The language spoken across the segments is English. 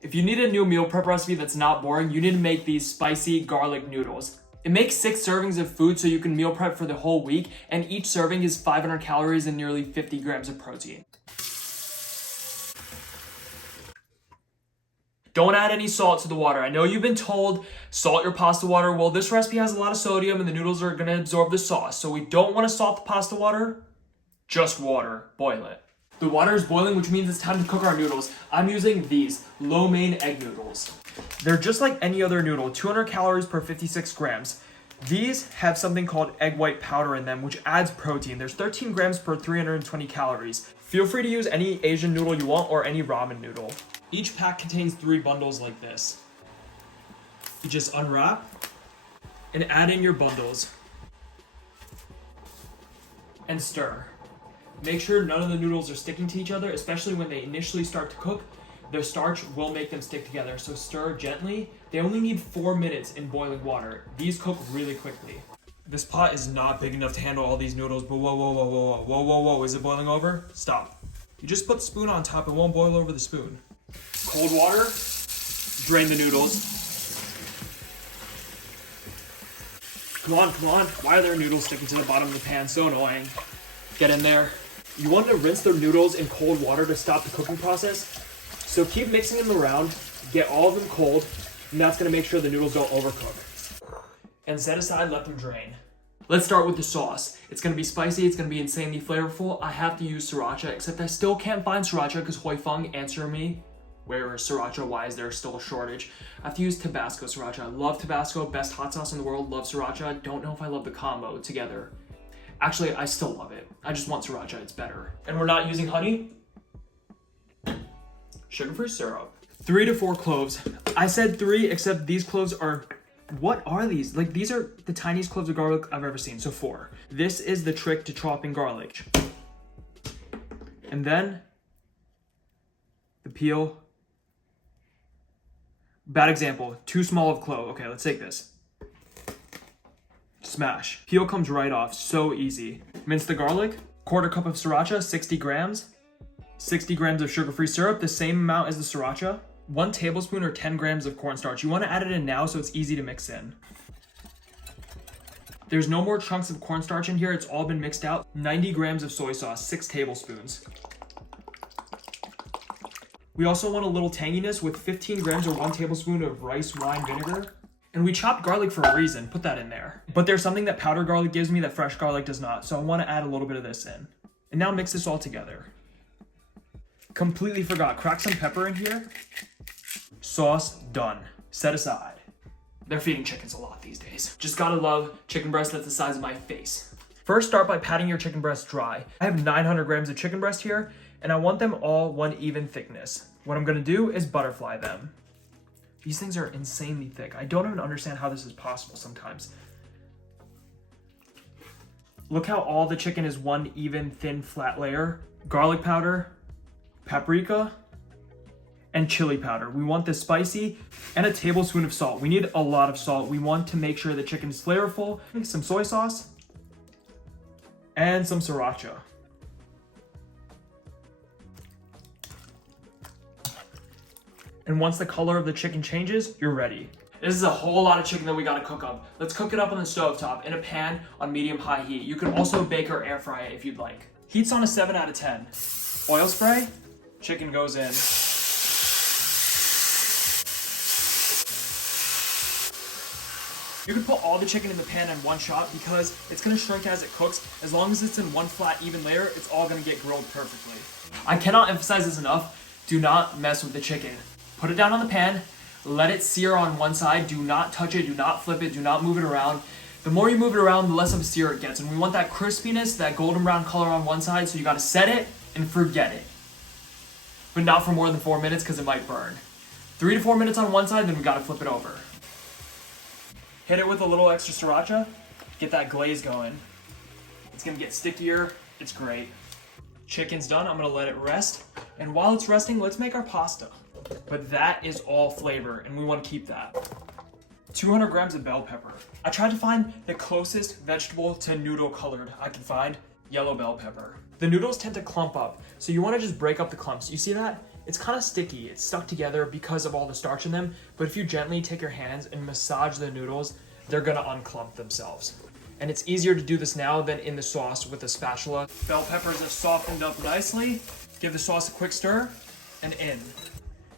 If you need a new meal prep recipe that's not boring, you need to make these spicy garlic noodles. It makes 6 servings of food so you can meal prep for the whole week, and each serving is 500 calories and nearly 50 grams of protein. Don't add any salt to the water. I know you've been told salt your pasta water. Well, this recipe has a lot of sodium and the noodles are gonna absorb the sauce. So we don't wanna salt the pasta water, just water, boil it. The water is boiling, which means it's time to cook our noodles. I'm using these lo mein egg noodles. They're just like any other noodle, 200 calories per 56 grams. These have something called egg white powder in them, which adds protein. There's 13 grams per 320 calories. Feel free to use any Asian noodle you want or any ramen noodle. Each pack contains 3 bundles like this. You just unwrap and add in your bundles and stir. Make sure none of the noodles are sticking to each other, especially when they initially start to cook. Their starch will make them stick together, so stir gently. They only need 4 minutes in boiling water. These cook really quickly. This pot is not big enough to handle all these noodles, but whoa, is it boiling over? Stop. You just put the spoon on top, it won't boil over the spoon. Cold water, drain the noodles. Come on. Why are there noodles sticking to the bottom of the pan? So annoying. Get in there. You want to rinse the noodles in cold water to stop the cooking process. So keep mixing them around, get all of them cold, and that's gonna make sure the noodles don't overcook. And set aside, let them drain. Let's start with the sauce. It's gonna be spicy, it's gonna be insanely flavorful. I have to use sriracha, except I still can't find sriracha because Hoi Fung, answer me. Where is sriracha? Why is there still a shortage? I have to use Tabasco sriracha. I love Tabasco, best hot sauce in the world, love sriracha. Don't know if I love the combo together. Actually, I still love it. I just want sriracha, it's better. And we're not using honey. Sugar-free syrup. 3 to 4 cloves. I said 3, except these cloves are, what are these? Like, these are the tiniest cloves of garlic I've ever seen, so 4. This is the trick to chopping garlic. And then, the peel. Bad example, too small of clove. Okay, let's take this. Smash. Peel comes right off, so easy. Mince the garlic, 1/4 cup of sriracha, 60 grams. 60 grams of sugar-free syrup, the same amount as the sriracha. 1 tablespoon or 10 grams of cornstarch. You want to add it in now so it's easy to mix in. There's no more chunks of cornstarch in here, it's all been mixed out. 90 grams of soy sauce, 6 tablespoons. We also want a little tanginess with 15 grams or 1 tablespoon of rice wine vinegar. And we chopped garlic for a reason, put that in there. But there's something that powdered garlic gives me that fresh garlic does not, so I want to add a little bit of this in. And now mix this all together. Completely forgot, crack some pepper in here. Sauce done. Set aside. They're feeding chickens a lot these days. Just gotta love chicken breast that's the size of my face. First, start by patting your chicken breast dry. I have 900 grams of chicken breast here, and I want them all one even thickness. What I'm gonna do is butterfly them. These things are insanely thick. I don't even understand how this is possible sometimes. Look how all the chicken is one even thin flat layer. Garlic powder, paprika, and chili powder. We want this spicy, and a tablespoon of salt. We need a lot of salt. We want to make sure the chicken is flavorful. Some soy sauce, and some sriracha. And once the color of the chicken changes, you're ready. This is a whole lot of chicken that we gotta cook up. Let's cook it up on the stovetop in a pan on medium-high heat. You can also bake or air fry it if you'd like. Heat's on a 7 out of 10. Oil spray, chicken goes in. You can put all the chicken in the pan in one shot because it's gonna shrink as it cooks. As long as it's in one flat, even layer, it's all gonna get grilled perfectly. I cannot emphasize this enough. Do not mess with the chicken. Put it down on the pan, let it sear on one side. Do not touch it, do not flip it, do not move it around. The more you move it around, the less of a sear it gets. And we want that crispiness, that golden brown color on one side, so you gotta set it and forget it. But not for more than 4 minutes because it might burn. 3 to 4 minutes on one side, then we gotta flip it over. Hit it with a little extra sriracha, get that glaze going. It's gonna get stickier, it's great. Chicken's done, I'm gonna let it rest. And while it's resting, let's make our pasta. But that is all flavor, and we wanna keep that. 200 grams of bell pepper. I tried to find the closest vegetable to noodle colored I could find, yellow bell pepper. The noodles tend to clump up, so you wanna just break up the clumps. You see that? It's kind of sticky. It's stuck together because of all the starch in them. But if you gently take your hands and massage the noodles, they're gonna unclump themselves. And it's easier to do this now than in the sauce with a spatula. Bell peppers have softened up nicely. Give the sauce a quick stir and in.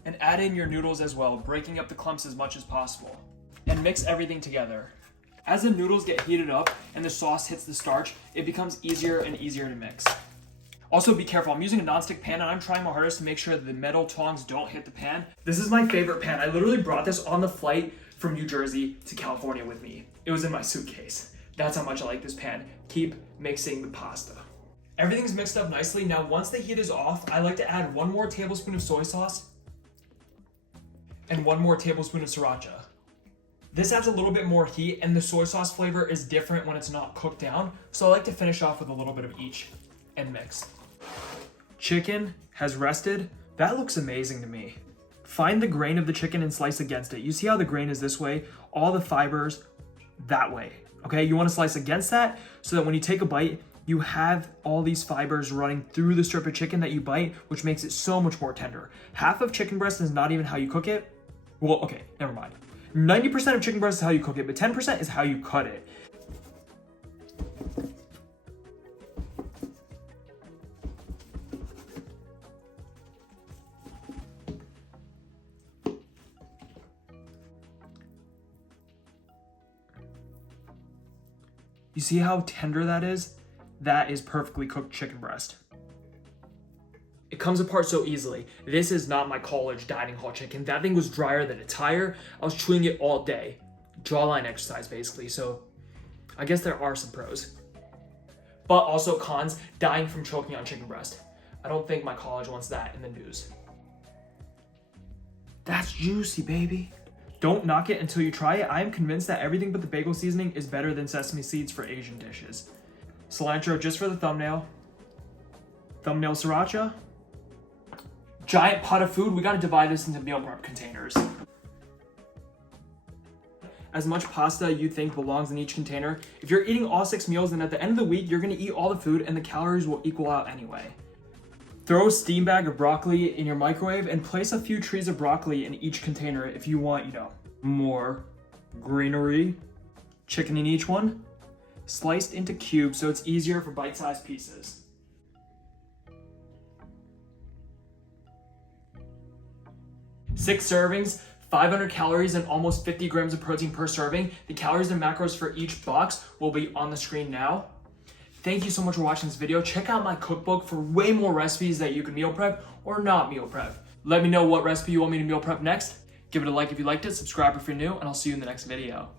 And add in your noodles as well, breaking up the clumps as much as possible. And mix everything together. As the noodles get heated up and the sauce hits the starch, it becomes easier and easier to mix. Also be careful, I'm using a nonstick pan and I'm trying my hardest to make sure that the metal tongs don't hit the pan. This is my favorite pan. I literally brought this on the flight from New Jersey to California with me. It was in my suitcase. That's how much I like this pan. Keep mixing the pasta. Everything's mixed up nicely. Now once the heat is off, I like to add 1 more tablespoon of soy sauce and 1 more tablespoon of sriracha. This adds a little bit more heat and the soy sauce flavor is different when it's not cooked down. So I like to finish off with a little bit of each and mix. Chicken has rested. That looks amazing to me. Find the grain of the chicken and slice against it. You see how the grain is this way? All the fibers that way. Okay, you want to slice against that so that when you take a bite, you have all these fibers running through the strip of chicken that you bite, which makes it so much more tender. Half of chicken breast is not even how you cook it. Well, okay, never mind. 90% of chicken breast is how you cook it, but 10% is how you cut it. You see how tender that is? That is perfectly cooked chicken breast. It comes apart so easily. This is not my college dining hall chicken. That thing was drier than a tire. I was chewing it all day. Jawline exercise, basically. So I guess there are some pros. But also cons, dying from choking on chicken breast. I don't think my college wants that in the news. That's juicy, baby. Don't knock it until you try it. I am convinced that everything but the bagel seasoning is better than sesame seeds for Asian dishes. Cilantro just for the thumbnail. Thumbnail sriracha. Giant pot of food. We gotta divide this into meal prep containers. As much pasta you think belongs in each container. If you're eating all 6 meals, then at the end of the week, you're gonna eat all the food and the calories will equal out anyway. Throw a steam bag of broccoli in your microwave and place a few trees of broccoli in each container if you want, you know, more greenery. Chicken in each one. Sliced into cubes so it's easier for bite-sized pieces. Six servings, 500 calories and almost 50 grams of protein per serving. The calories and macros for each box will be on the screen now. Thank you so much for watching this video. Check out my cookbook for way more recipes that you can meal prep or not meal prep. Let me know what recipe you want me to meal prep next. Give it a like if you liked it, subscribe if you're new, and I'll see you in the next video.